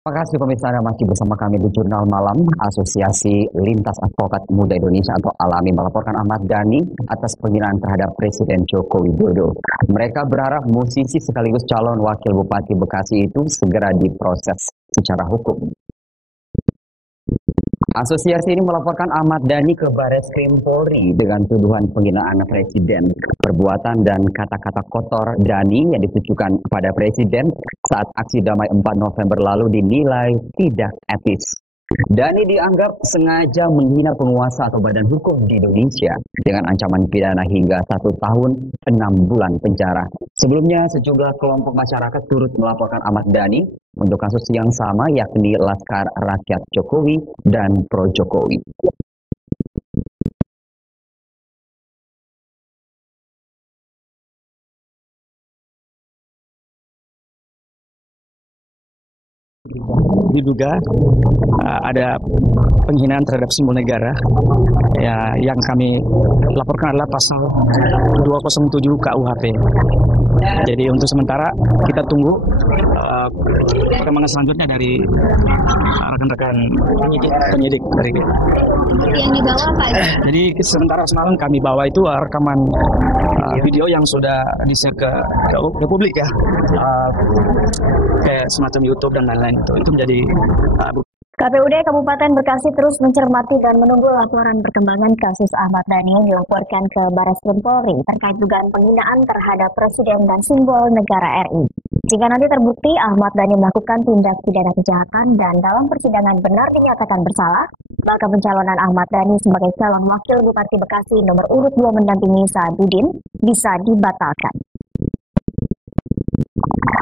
Terima kasih pemirsa Anda masih bersama kami di Jurnal Malam. Asosiasi Lintas Advokat Muda Indonesia atau ALAMI melaporkan Ahmad Dhani atas penghinaan terhadap Presiden Joko Widodo. Mereka berharap musisi sekaligus calon wakil Bupati Bekasi itu segera diproses secara hukum. Asosiasi ini melaporkan Ahmad Dhani ke Barreskrim Polri dengan tuduhan penghinaan Presiden. Perbuatan dan kata-kata kotor Dhani yang ditujukan kepada Presiden saat aksi damai 4 November lalu dinilai tidak etis. Dhani dianggap sengaja menghina penguasa atau badan hukum di Indonesia dengan ancaman pidana hingga 1 tahun 6 bulan penjara. Sebelumnya, sejumlah kelompok masyarakat turut melaporkan Ahmad Dhani untuk kasus yang sama, yakni Laskar Rakyat Jokowi dan Pro Jokowi. Diduga ada penghinaan terhadap simbol negara ya, yang kami laporkan adalah pasal 207 KUHP. Jadi untuk sementara kita tunggu perkembangan selanjutnya dari rekan-rekan penyidik dari yang dibawa apa aja? Jadi sementara semalam kami bawa itu rekaman video yang sudah di-share ke publik ya, kayak semacam YouTube dan lain-lain. Itu menjadi KPUD Kabupaten Bekasi terus mencermati dan menunggu laporan perkembangan kasus Ahmad Dhani yang dilaporkan ke Barreskrim Polri terkait dugaan penghinaan terhadap Presiden dan simbol negara RI. Jika nanti terbukti Ahmad Dhani melakukan tindak pidana kejahatan dan dalam persidangan benar dinyatakan bersalah, maka pencalonan Ahmad Dhani sebagai calon wakil Bupati Bekasi nomor urut 2 mendampingi Saadudin bisa dibatalkan.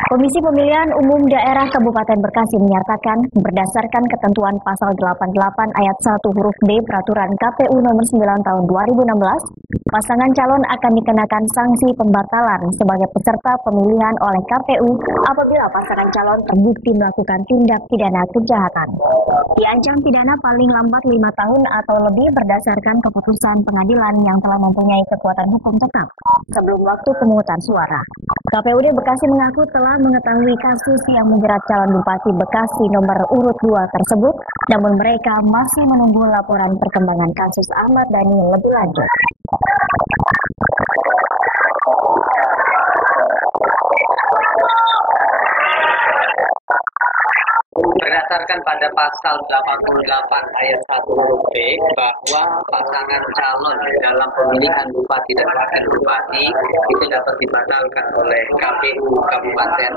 Komisi Pemilihan Umum Daerah Kabupaten Bekasi menyatakan berdasarkan ketentuan pasal 88 ayat 1 huruf B Peraturan KPU nomor 9 tahun 2016, pasangan calon akan dikenakan sanksi pembatalan sebagai peserta pemilihan oleh KPU apabila pasangan calon terbukti melakukan tindak pidana kejahatan. Diancam pidana paling lambat 5 tahun atau lebih berdasarkan keputusan pengadilan yang telah mempunyai kekuatan hukum tetap sebelum waktu pemungutan suara. KPUD Bekasi mengaku telah mengetahui kasus yang menjerat calon Bupati Bekasi nomor urut 2 tersebut, namun mereka masih menunggu laporan perkembangan kasus Ahmad Dhani lebih lanjut. Berdasarkan pada pasal 88 ayat 1 huruf B bahwa pasangan calon dalam pemilihan bupati dan wakil bupati itu dapat dibatalkan oleh KPU Kabupaten,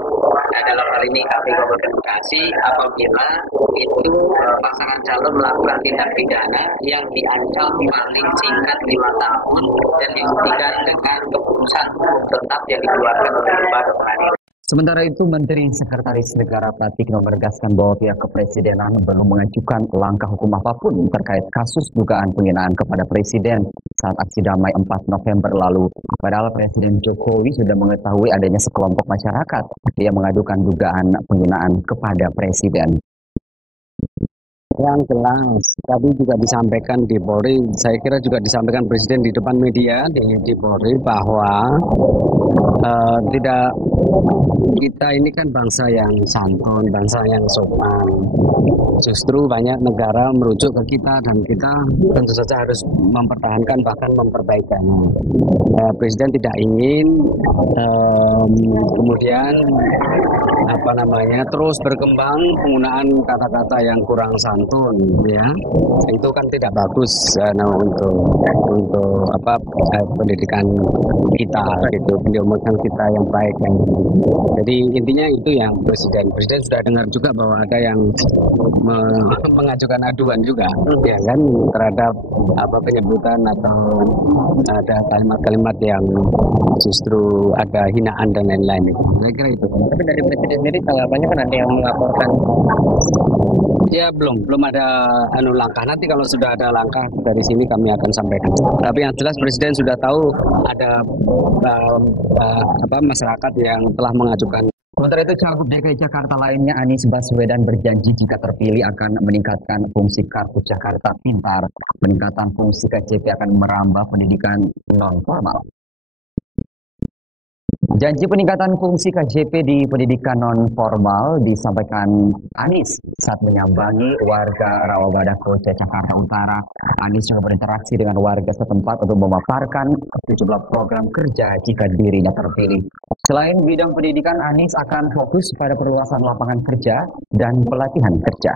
dalam hal ini KPU Kabupaten Bekasi, apabila itu pasangan calon melakukan tindak pidana yang diancam paling singkat 5 tahun dan dibuktikan dengan keputusan tetap yang dikeluarkan oleh lembaga pengadilan. Sementara itu, Menteri Sekretaris Negara Pratikno menegaskan bahwa pihak kepresidenan belum mengajukan langkah hukum apapun terkait kasus dugaan penghinaan kepada Presiden saat aksi damai 4 November lalu. Padahal Presiden Jokowi sudah mengetahui adanya sekelompok masyarakat yang mengadukan dugaan penghinaan kepada Presiden. Yang jelas, tadi juga disampaikan di Polri, saya kira juga disampaikan Presiden di depan media di Polri bahwa tidak, kita ini kan bangsa yang santun, bangsa yang sopan. Justru banyak negara merujuk ke kita dan kita tentu saja harus mempertahankan bahkan memperbaikannya. Presiden tidak ingin kemudian terus berkembang penggunaan kata-kata yang kurang santun, ya itu kan tidak bagus untuk pendidikan kita gitu, pendidikan kita yang baik kan. Jadi intinya itu yang Presiden sudah dengar juga bahwa ada yang mengajukan aduan juga ya kan terhadap penyebutan atau ada kalimat-kalimat yang justru ada hinaan dan lain-lain itu. Saya kira itu. Tapi dari Presiden sendiri tanggapannya kan ada yang melaporkan. Ya belum ada langkah. Nanti kalau sudah ada langkah dari sini kami akan sampaikan. Tapi yang jelas Presiden sudah tahu ada masyarakat yang telah mengajukan. Sementara itu, Cagup DKI Jakarta lainnya Anies Baswedan berjanji jika terpilih akan meningkatkan fungsi Kartu Jakarta Pintar. Peningkatan fungsi KJP akan merambah pendidikan non-formal. Janji peningkatan fungsi KJP di pendidikan non-formal disampaikan Anies saat menyambangi warga Rawabadak Koce, Jakarta Utara. Anies juga berinteraksi dengan warga setempat untuk memaparkan sejumlah program kerja jika dirinya terpilih. Selain bidang pendidikan, Anies akan fokus pada perluasan lapangan kerja dan pelatihan kerja.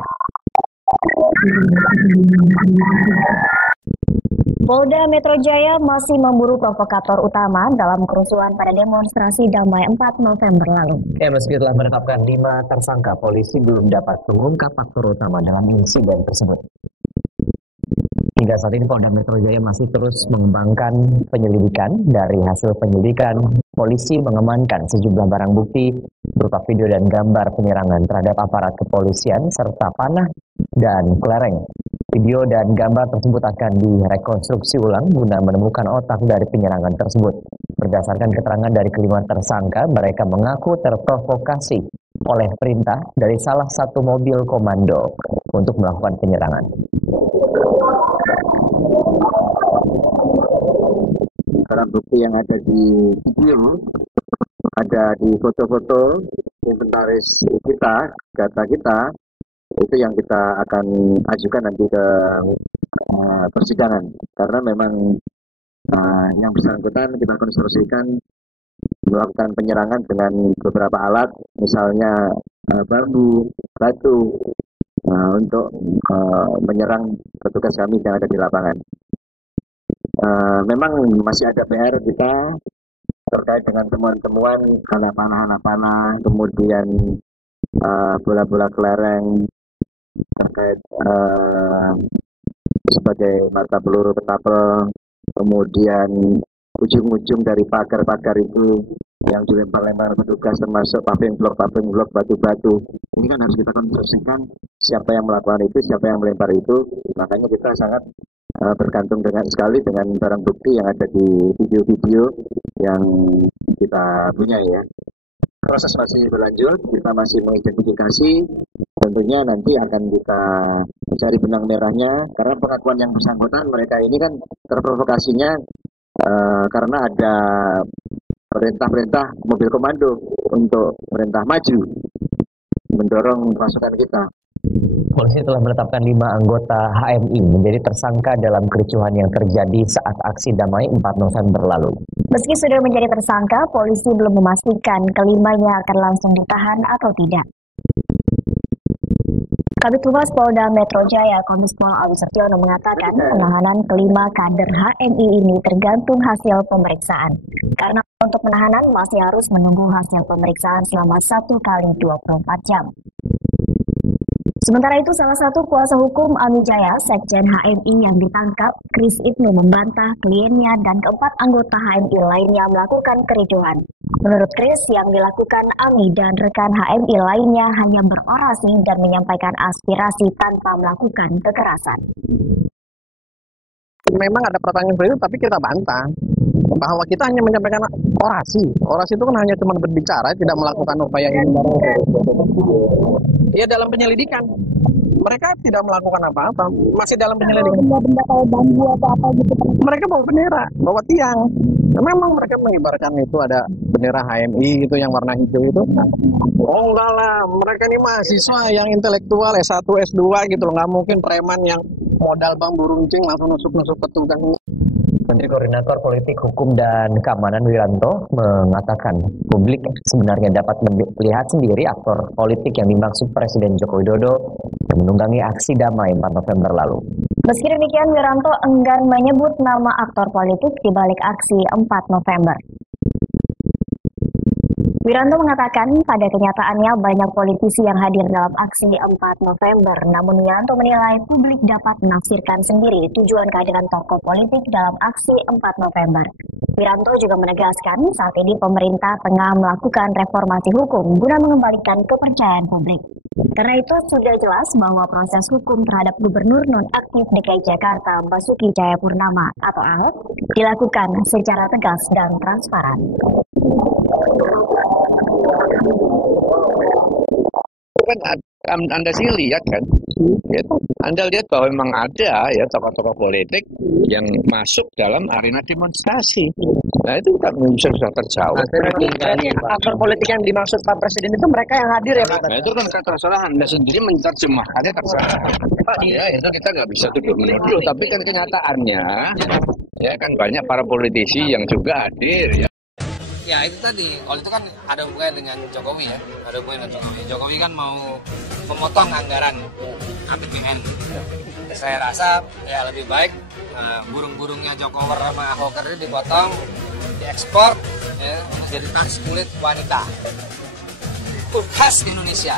Polda Metro Jaya masih memburu provokator utama dalam kerusuhan pada demonstrasi damai 4 November lalu. Meski telah menetapkan 5 tersangka, polisi belum dapat mengungkap faktor utama dalam insiden tersebut. Hingga saat ini Polda Metro Jaya masih terus mengembangkan penyelidikan. Dari hasil penyelidikan, polisi mengamankan sejumlah barang bukti berupa video dan gambar penyerangan terhadap aparat kepolisian serta panah dan kelereng. Video dan gambar tersebut akan direkonstruksi ulang guna menemukan otak dari penyerangan tersebut. Berdasarkan keterangan dari kelima tersangka, mereka mengaku terprovokasi oleh perintah dari salah satu mobil komando untuk melakukan penyerangan. Barang bukti yang ada di video, ada di foto-foto inventaris kita, data kita, itu yang kita akan ajukan nanti ke persidangan. Karena memang yang bersangkutan kita konstruksikan melakukan penyerangan dengan beberapa alat, misalnya bambu, batu, untuk menyerang petugas kami yang ada di lapangan. Memang masih ada PR kita terkait dengan temuan-temuan anak panah, kemudian bola-bola kelereng terkait sebagai mata peluru ketapel, kemudian ujung-ujung dari pagar-pagar itu yang dilempar-lempar petugas, termasuk paving block, batu-batu. Ini kan harus kita konstruksikan siapa yang melakukan itu, siapa yang melempar itu. Makanya kita sangat bergantung sekali dengan barang bukti yang ada di video-video yang kita punya ya. Proses masih berlanjut, kita masih mengidentifikasi, tentunya nanti akan kita mencari benang merahnya, karena pengakuan yang bersangkutan mereka ini kan terprovokasinya karena ada perintah mobil komando untuk perintah maju, mendorong pasukan kita. Polisi telah menetapkan 5 anggota HMI menjadi tersangka dalam kericuhan yang terjadi saat aksi damai 4 November lalu. Meski sudah menjadi tersangka, polisi belum memastikan kelimanya akan langsung ditahan atau tidak. Kabid Humas Polda Metro Jaya, Kombes Pol Alwi Setiono mengatakan penahanan kelima kader HMI ini tergantung hasil pemeriksaan. Karena untuk penahanan masih harus menunggu hasil pemeriksaan selama 1 kali 24 jam. Sementara itu, salah satu kuasa hukum Ami Jaya, Sekjen HMI yang ditangkap, Kris Ibnu, membantah kliennya dan keempat anggota HMI lainnya melakukan kericuhan. Menurut Kris, yang dilakukan Ami dan rekan HMI lainnya hanya berorasi dan menyampaikan aspirasi tanpa melakukan kekerasan. Memang ada pertanyaan seperti itu, tapi kita bantah bahwa kita hanya menyampaikan orasi. Orasi itu kan hanya cuma berbicara, tidak melakukan upaya ini. Ya dalam penyelidikan. Mereka tidak melakukan apa-apa, masih dalam penyelidikan. Benda kayak bambu atau apa gitu. Mereka bawa bendera, bawa tiang. Memang mereka mengibarkan itu ada bendera HMI itu yang warna hijau itu. Oh enggak lah, mereka ini mahasiswa yang intelektual S1, S2 gitu loh. Nggak mungkin preman yang modal bambu runcing langsung nusuk-nusuk petugas. Menteri Koordinator Politik, Hukum, dan Keamanan Wiranto mengatakan publik sebenarnya dapat melihat sendiri aktor politik yang dimaksud Presiden Joko Widodo yang menunggangi aksi damai 4 November lalu. Meski demikian, Wiranto enggan menyebut nama aktor politik di balik aksi 4 November. Wiranto mengatakan pada kenyataannya banyak politisi yang hadir dalam aksi 4 November. Namun Wiranto menilai publik dapat menafsirkan sendiri tujuan kehadiran tokoh politik dalam aksi 4 November. Wiranto juga menegaskan saat ini pemerintah tengah melakukan reformasi hukum guna mengembalikan kepercayaan publik. Karena itu sudah jelas bahwa proses hukum terhadap Gubernur nonaktif DKI Jakarta Basuki Cahayapurnama atau Ahok dilakukan secara tegas dan transparan. Kan Anda sih lihat kan koalisi. Gitu. Anda lihat bahwa memang ada ya tokoh-tokoh politik yang masuk dalam arena demonstrasi. Nah itu kan sudah terjawab. Aktor politik yang dimaksud Pak Presiden itu mereka yang hadir ya Pak? Nah itu kan terserah Anda sendiri menerjemahkannya terserah. Ya itu kita nggak bisa tuduh-menuduh, tapi kan kenyataannya ya kan banyak para politisi yang juga hadir ya. Ya itu tadi, kalau itu kan ada hubungannya dengan Jokowi ya, ada hubungannya dengan Jokowi. Jokowi kan mau memotong anggaran APBN. Saya rasa ya lebih baik burung-burungnya Jokowi sama Ahoker itu dipotong, diekspor, ya, jadi tas kulit wanita. Khas Indonesia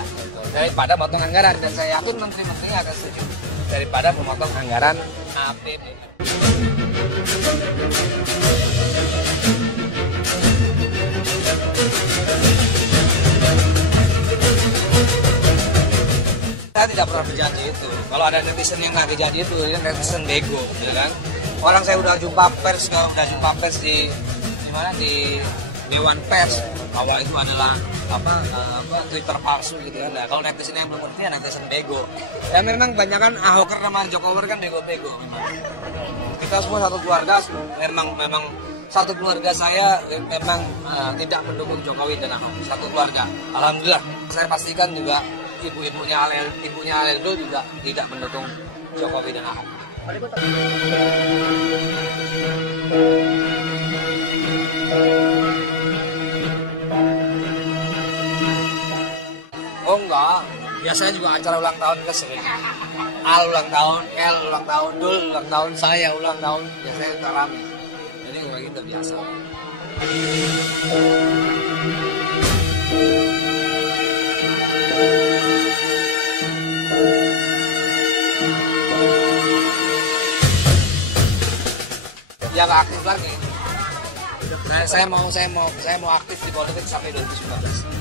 daripada potong anggaran, dan saya yakin menteri-menterinya akan setuju daripada memotong anggaran APBN. Saya tidak pernah berjanji itu. Kalau ada netizen yang nggak janji itu, ini netizen bego, ya kan? Orang saya udah jumpa pers di mana di Dewan Pers. Awal itu adalah Twitter palsu gitu kan. Nah, kalau netizen yang belum ngerti ya netizen bego. Ya memang kebanyakan Ahoker sama Jokowi kan bego-bego memang. Kita semua satu keluarga, memang satu keluarga saya memang tidak mendukung Jokowi dan Ahok. Satu keluarga. Alhamdulillah. Saya pastikan juga ibunya Alendo juga tidak mendukung Jokowi dan Ahok. Oh enggak, biasanya juga acara ulang tahun kan sering. Al ulang tahun, El ulang tahun, Dul ulang tahun, saya ulang tahun, biasanya kita rame. Jadi kayak gitu biasa. Yang aktif lagi. Nah, saya mau aktif di politik sampai 2019.